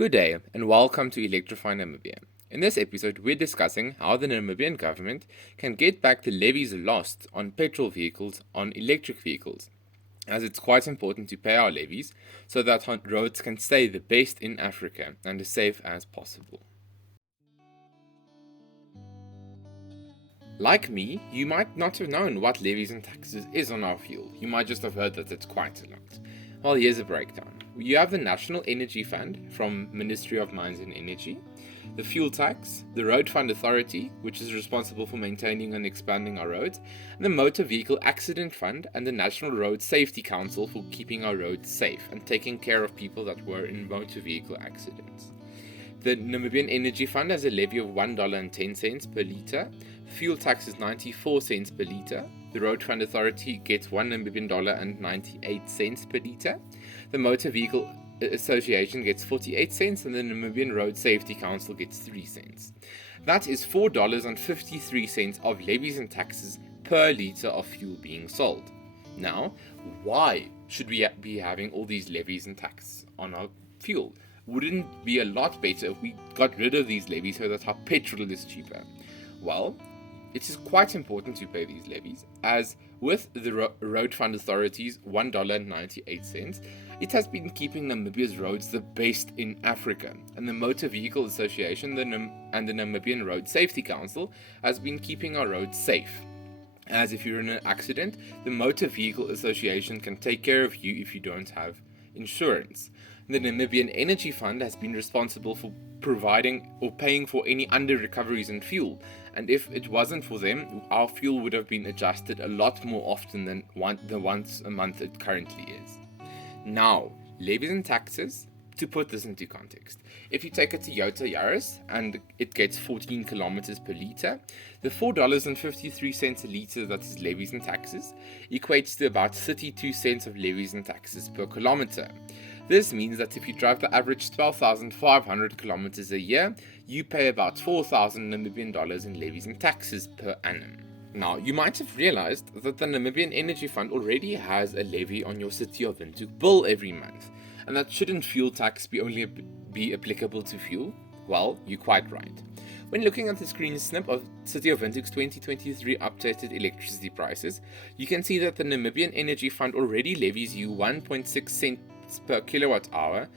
Good day, and welcome to Electrify Namibia. In this episode, we're discussing how the Namibian government can get back the levies lost on petrol vehicles on electric vehicles, as it's quite important to pay our levies so that our roads can stay the best in Africa and as safe as possible. Like me, you might not have known what levies and taxes is on our fuel. You might just have heard that it's quite a lot. Well, here's a breakdown. You have the National Energy Fund from Ministry of Mines and Energy, the fuel tax, the Road Fund Authority, which is responsible for maintaining and expanding our roads, and the Motor Vehicle Accident Fund and the National Road Safety Council for keeping our roads safe and taking care of people that were in motor vehicle accidents. The Namibian Energy Fund has a levy of $1.10 per litre. Fuel tax is 94 cents per litre. The Road Fund Authority gets $1 per litre. The Motor Vehicle Association gets 48 cents, and the Namibian Road Safety Council gets 3 cents. That is $4.53 of levies and taxes per litre of fuel being sold. Now, why should we be having all these levies and taxes on our fuel? Wouldn't it be a lot better if we got rid of these levies so that our petrol is cheaper? Well, it is quite important to pay these levies, as with the Road Fund Authority's $1.98, it has been keeping Namibia's roads the best in Africa, and the Motor Vehicle Association and the Namibian Road Safety Council has been keeping our roads safe. As if you're in an accident, the Motor Vehicle Association can take care of you if you don't have insurance. The Namibian Energy Fund has been responsible for providing or paying for any under-recoveries in fuel, and if it wasn't for them, our fuel would have been adjusted a lot more often than the once a month it currently is. Now, levies and taxes, to put this into context. If you take a Toyota Yaris and it gets 14 kilometers per litre, the $4.53 a litre that is levies and taxes equates to about 32 cents of levies and taxes per kilometer. This means that if you drive the average 12,500 kilometers a year, you pay about 4,000 Namibian dollars in levies and taxes per annum. Now, you might have realized that the Namibian Energy Fund already has a levy on your City of Windhoek bill every month, and that shouldn't fuel tax be applicable to fuel? Well, you're quite right. When looking at the screen snip of City of Windhoek's 2023 updated electricity prices, you can see that the Namibian Energy Fund already levies you 1.6 cents per kilowatt hour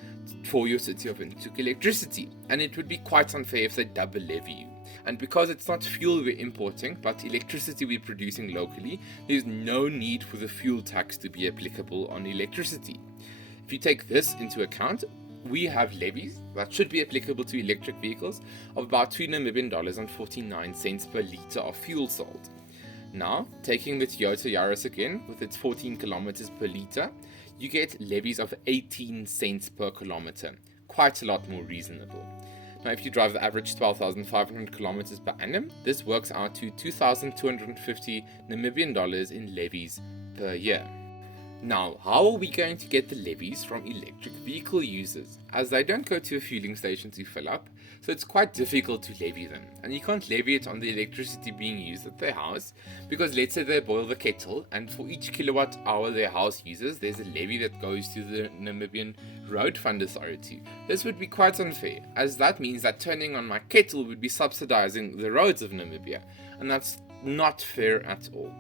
for your City of Windhoek electricity, and it would be quite unfair if they double levy you. And because it's not fuel we're importing, but electricity we're producing locally, there's no need for the fuel tax to be applicable on electricity. If you take this into account, we have levies that should be applicable to electric vehicles of about $2 Namibian and 49 cents per litre of fuel sold. Now, taking the Toyota Yaris again, with its 14 kilometers per litre, you get levies of 18 cents per kilometer, quite a lot more reasonable. Now, if you drive the average 12,500 kilometers per annum, this works out to 2,250 Namibian dollars in levies per year. Now, how are we going to get the levies from electric vehicle users, as they don't go to a fueling station to fill up, so it's quite difficult to levy them, and you can't levy it on the electricity being used at their house, because let's say they boil the kettle, and for each kilowatt hour their house uses, there's a levy that goes to the Namibian Road Fund Authority. This would be quite unfair, as that means that turning on my kettle would be subsidizing the roads of Namibia, and that's not fair at all.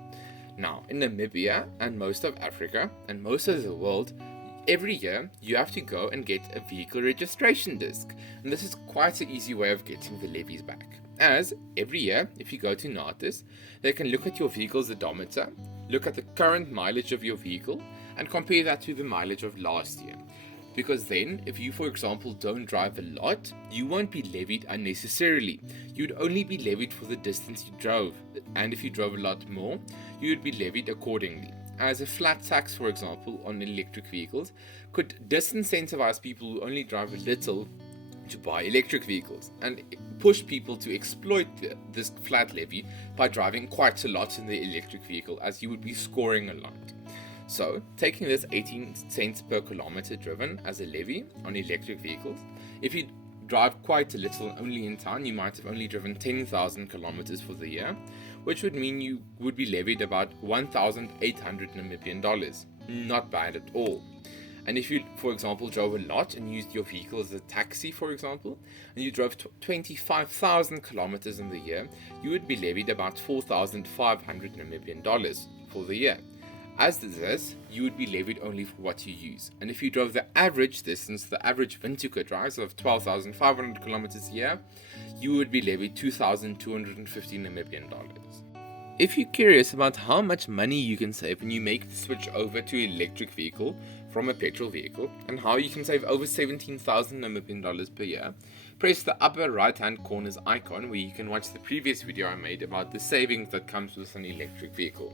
Now, in Namibia and most of Africa and most of the world, every year you have to go and get a vehicle registration disc, and this is quite an easy way of getting the levies back. As every year, if you go to NATIS, they can look at your vehicle's odometer, look at the current mileage of your vehicle, and compare that to the mileage of last year. Because then, if you, for example, don't drive a lot, you won't be levied unnecessarily. You'd only be levied for the distance you drove, and if you drove a lot more, you would be levied accordingly. As a flat tax, for example, on electric vehicles could disincentivize people who only drive a little to buy electric vehicles, and push people to exploit this flat levy by driving quite a lot in the electric vehicle, as you would be scoring a lot. So, taking this 18 cents per kilometer driven as a levy on electric vehicles, if you drive quite a little only in town, you might have only driven 10,000 kilometers for the year, which would mean you would be levied about 1,800 Namibian dollars. Not bad at all. And if you, for example, drove a lot and used your vehicle as a taxi, for example, and you drove 25,000 kilometers in the year, you would be levied about 4,500 Namibian dollars for the year. As this, you would be levied only for what you use. And if you drove the average distance, the average Vintuka drives of 12,500 kilometers a year, you would be levied 2,250 Namibian dollars. If you're curious about how much money you can save when you make the switch over to an electric vehicle from a petrol vehicle, and how you can save over 17,000 Namibian dollars per year, press the upper right hand corner's icon where you can watch the previous video I made about the savings that comes with an electric vehicle.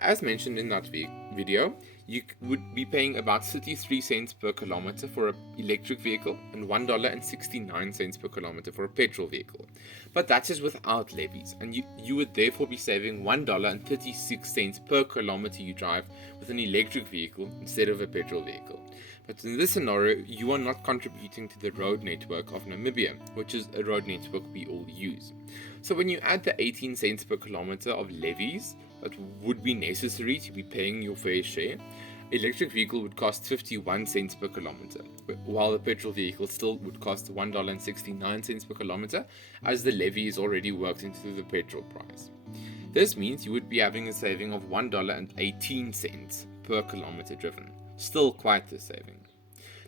As mentioned in that video, you would be paying about 33 cents per kilometer for an electric vehicle and $1.69 per kilometer for a petrol vehicle. But that is without levies, and you would therefore be saving $1.36 per kilometer you drive with an electric vehicle instead of a petrol vehicle. But in this scenario, you are not contributing to the road network of Namibia, which is a road network we all use. So when you add the 18 cents per kilometer of levies that would be necessary to be paying your fair share, electric vehicle would cost 51 cents per kilometer, while the petrol vehicle still would cost $1.69 per kilometer, as the levy is already worked into the petrol price. This means you would be having a saving of $1.18 per kilometer driven. Still quite the saving.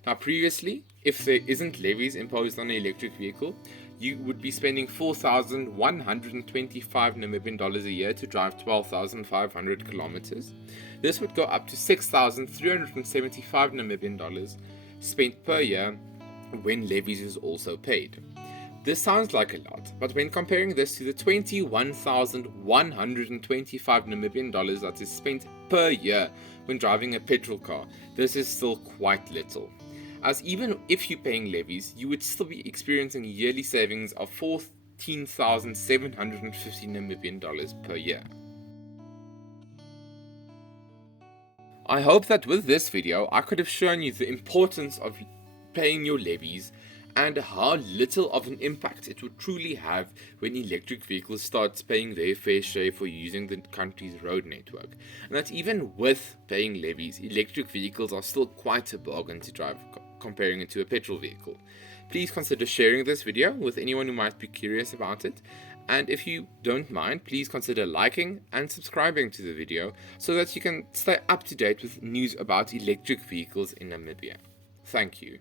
Now previously, if there isn't levies imposed on an electric vehicle, you would be spending 4,125 Namibian dollars a year to drive 12,500 kilometers. This would go up to 6,375 Namibian dollars spent per year when levies is also paid. This sounds like a lot, but when comparing this to the 21,125 Namibian dollars that is spent per year when driving a petrol car, this is still quite little. As even if you're paying levies, you would still be experiencing yearly savings of 14,750 Namibian dollars per year. I hope that with this video, I could have shown you the importance of paying your levies and how little of an impact it would truly have when electric vehicles start paying their fair share for using the country's road network. And that even with paying levies, electric vehicles are still quite a bargain to drive comparing it to a petrol vehicle. Please consider sharing this video with anyone who might be curious about it. And if you don't mind, please consider liking and subscribing to the video so that you can stay up to date with news about electric vehicles in Namibia. Thank you.